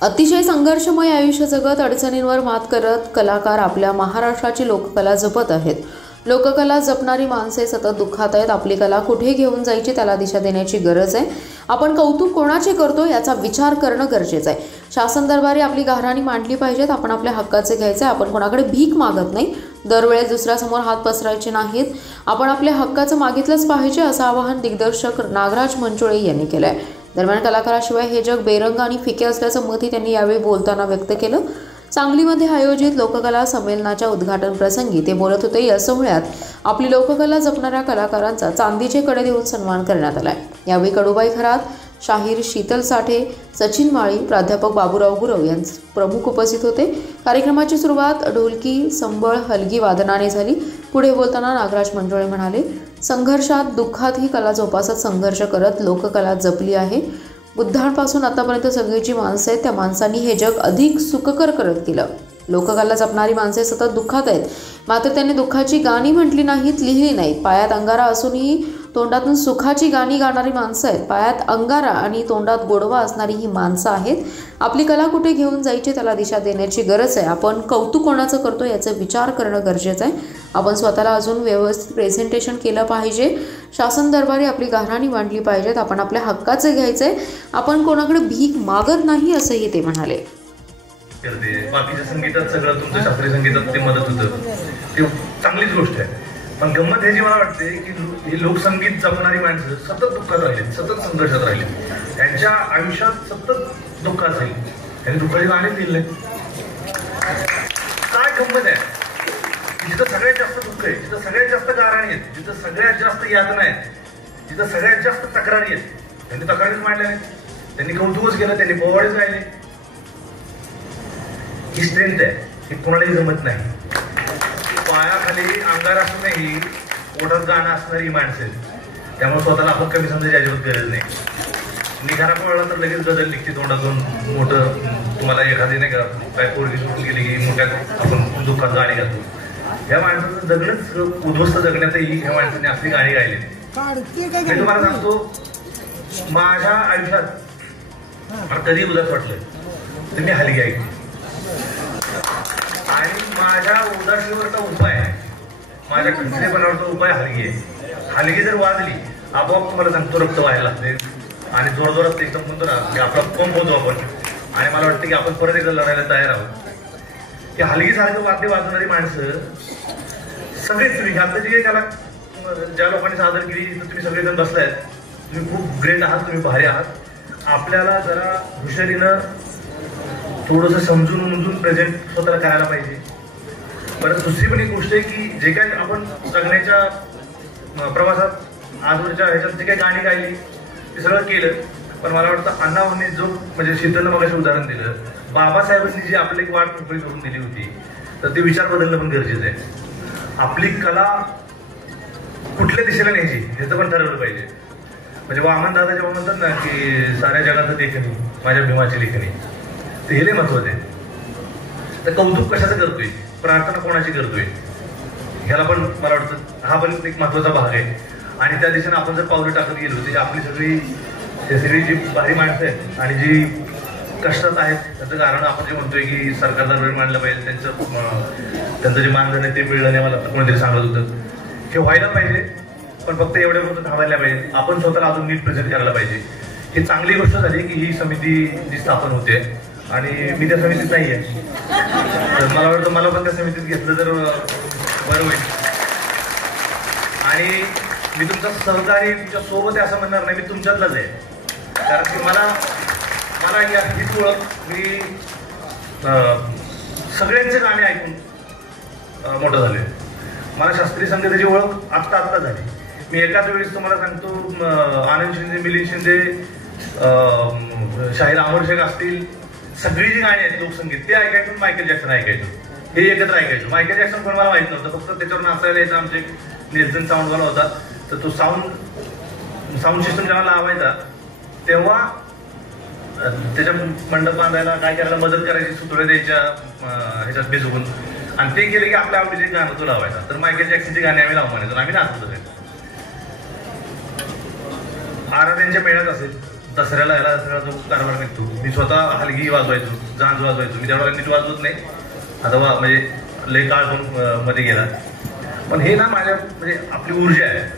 अतिशय संघर्षमय आयुष्य जगत अडचणींवर मात करत कलाकार आपल्या महाराष्ट्राची लोककला जपत आहेत. लोककला जपणारी माणसे सतत दुःखात आहेत. आपली कला कुठे घेऊन जायची त्याला दिशा देण्याची गरज आहे. आपण कौतुक कोणाचे करतो याचा विचार करणं गरजेचं आहे. शासन दरबारी आपली गाऱ्हाणी मांडली पाहिजेत. आपण आपल्या हक्काचे घ्यायचे. आपण कोणाकडे भीक मागत नाही. दरवेळेस दुसऱ्यासमोर हात पसरायचे नाहीत. आपण आपल्या हक्काचं मागितलंच पाहिजे असं आवाहन दिग्दर्शक नागराज मंचोळे यांनी केलं आहे. दरम्यान कलाकाराशिवाय हे जग बेरंग आणि फिके असल्याचं मतही त्यांनी यावेळी बोलताना व्यक्त केलं. सांगलीमध्ये आयोजित लोककला संमेलनाच्या उद्घाटन प्रसंगी ते बोलत होते. या सोहळ्यात आपली लोककला जपणाऱ्या कलाकारांचा चांदीचे कडे देऊन सन्मान करण्यात आला. यावेळी कडूबाई खरात, शाहीर शीतल साठे, सचिन माळी, प्राध्यापक बाबूराव गुरव यांचे प्रमुख उपस्थित होते. कार्यक्रमाची सुरुवात ढोलकी, संबळ, हलगी वादनाने झाली. पुढे बोलताना नागराज मंडोळे म्हणाले, संघर्षात दुःखात ही कला जोपासत संघर्ष करत लोककला जपली आहे. बुद्धांपासून आतापर्यंत सगळी जी माणसं आहेत त्या माणसांनी हे जग अधिक सुखकर करत केलं. लोककला जपणारी माणसे सतत दुःखात आहेत. मात्र त्यांनी दुःखाची गाणी म्हटली नाहीत, लिहिली नाहीत. पायात अंगारा असूनही तोंडातून सुखाची गाणी गाणारी माणसं आहेत. पायात अंगारा आणि तोंडात गोडवा असणारी ही माणसं आहेत. आपली कला कुठे घेऊन जायची त्याला दिशा देण्याची गरज आहे. आपण कौतुक कोणाचं करतो याचा विचार करणं गरजेचं आहे. आपण स्वतःला अजून व्यवस्थित प्रेझेंटेशन केलं पाहिजे. शासन दरबारी आपली गाऱ्हाणी मांडली पाहिजेत. आपण आपल्या हक्काचं घ्यायचं आहे. आपण कोणाकडे भीक मागत नाही असंही ते म्हणाले. बाकीच्या संगीतात सगळं तुमचं शास्त्रीय संगीतात ते मदत होतं, ते चांगलीच गोष्ट आहे. पण गंमत ह्याची मला वाटते की हे लोकसंगीत जपणारी माणसं सतत दुःखात राहिली, सतत संघर्षात राहिली. त्यांच्या आयुष्यात सतत दुःखात राहील. त्यांनी दुःखाची गाणी लिहिले. काय गंमत आहे, जिथं सगळ्यात जास्त दुःख आहे, जिथं सगळ्यात जास्त गाऱ्हाणी आहेत, जिथं सगळ्यात जास्त यातना आहेत, जिथं सगळ्यात जास्त तक्रारी आहेत, त्यांनी तक्रारीच मांडल्या नाही. त्यांनी कौतुकच केलं, त्यांनी पोवाडेच राहिले. ही स्ट्रेंथ आहे, ही कोणालाही जमत नाही. पायाखाली अंगार असूनही ओढत गाणं असणारी माणसं आहेत. त्यामुळे स्वतःला आपण कमी समजायची अजिबात गरज नाही. निघारा पडला तर लगेच गजल निघते तोंडातून. मोठं तुम्हाला एखादी नाही का काय पोरगी सुटून गेली की मोठ्यात आपण दुःखात गाणी घालतो. ह्या माणसाचं जगणंच उद्ध्वस्त जगण्यातही ह्या माणसाने आपली गाणी गायली. मी तुम्हाला सांगतो, माझ्या आयुष्यात मला कधी उदास वाटलं तर मी हलगी ऐकली. आणि माझ्या उदासीवरचा उपाय आहे, माझ्या खचरेपणावरचा उपाय हलगी आहे. हलगी जर वाजली आपोआप तुम्हाला सांगतो रक्त व्हायला लागते आणि जोरजोरात एकदम म्हणतो ना की आपला पंप होतो आपण. आणि मला वाटतं की आपण परत एकदा लढायला तयार आहोत. की हलगीसारखं वाद्य वाजवणारी माणसं सगळेच तुम्ही आता जे काही त्याला ज्या लोकांनी सादर केली तुम्ही सगळेजण बसलायत, तुम्ही खूप ग्रेट आहात, तुम्ही भारी आहात. आपल्याला जरा हुशारीनं थोडंसं समजून उमजून प्रेझेंट स्वतःला करायला पाहिजे. परत दुसरी पण एक गोष्ट आहे की जे काही आपण जगण्याच्या प्रवासात आजवरच्या ह्याच्यात जे काही गाणी गायली ते सगळं केलं. पण मला वाटतं अण्णांनी जो म्हणजे शीतलनं मगाशी उदाहरण दिलं, बाबासाहेबांनी जी आपली एक वाट मोकळी करून दिली होती, तर ते विचार बदलणं पण गरजेचं आहे. आपली कला कुठल्या दिशेला न्यायची ह्याचं पण ठरवलं पाहिजे. म्हणजे वामन दादा जेव्हा म्हणतात ना की साऱ्या जगात लेखणी माझ्या भीमाची लेखणी, ते हे लय महत्वाचं आहे. तर कौतुक कशाचं करतोय, प्रार्थना कोणाची करतोय, ह्याला पण मला वाटतं हा पण एक महत्वाचा भाग आहे. आणि त्या दिशेने आपण जर पावलं टाकत गेलो तर आपली सगळी जी भारी माणसं आहेत आणि जी कष्टात आहेत त्याचं कारण आपण जे म्हणतोय की सरकारला वेळ मांडलं पाहिजे, त्यांचं जे मानधन आहे ते मिळलं नाही, मला कोणीतरी सांगत होतं. हे व्हायला पाहिजे, पण फक्त एवढ्या गोष्टी थांबायला पाहिजे. आपण स्वतःला अजून नीट प्रेझेंट करायला पाहिजे. ही चांगली गोष्ट झाली की ही समिती जी स्थापन होते आणि मी त्या समितीत नाही आहे, तर मला वाटतं मला पण त्या समितीत घेतलं तर बरं होईल. आणि मी तुमचा सहकारी तुमच्या सोबत आहे असं म्हणणार नाही, मी तुमच्यातलाच आहे. कारण की मला हीच ओळख, मी सगळ्यांचे गाणे ऐकून मोठं झाले. मला शास्त्रीय संगीताची ओळख आत्ता झाली. मी एकाच वेळेस तुम्हाला सांगतो, आनंद शिंदे, मिलिंद शिंदे, शाहीर अमोल शेख असतील, सगळी जी गाणी आहेत लोकसंगीत ते ऐकायचो. मायकेल जॅक्सन ऐकायचो, हे एकत्र ऐकायचो. मायकेल जॅक्सन पण मला माहित नव्हतं, फक्त त्याच्यावर नाचायला यायचं. आमचे नेल्सन साऊंडवाला होता, तर तो साऊंड सिस्टम जेव्हा लावायचा तेव्हा त्याच्या मंडप बांधायला काय करायला मदत करायची, सुतळे द्यायच्या ह्याच्यात भिजवून, आणि ते केले की आपल्या आवडीचे गाणं तो लावायचा. तर मायकेल जॅक्सनची गाणी आम्ही लावून आम्ही नाचत होतो. आराध्यांच्या मेळ्यात असेल, दसऱ्याला ह्याला सगळा जो कारभार निघतो, मी स्वतः हलगी वाजवायचो, जांज वाजवायचो. मी तेवढा नीट वाजवत नाही आता, म्हणजे लय काळ पण मध्ये गेला. पण हे ना माझ्या म्हणजे आपली ऊर्जा आहे.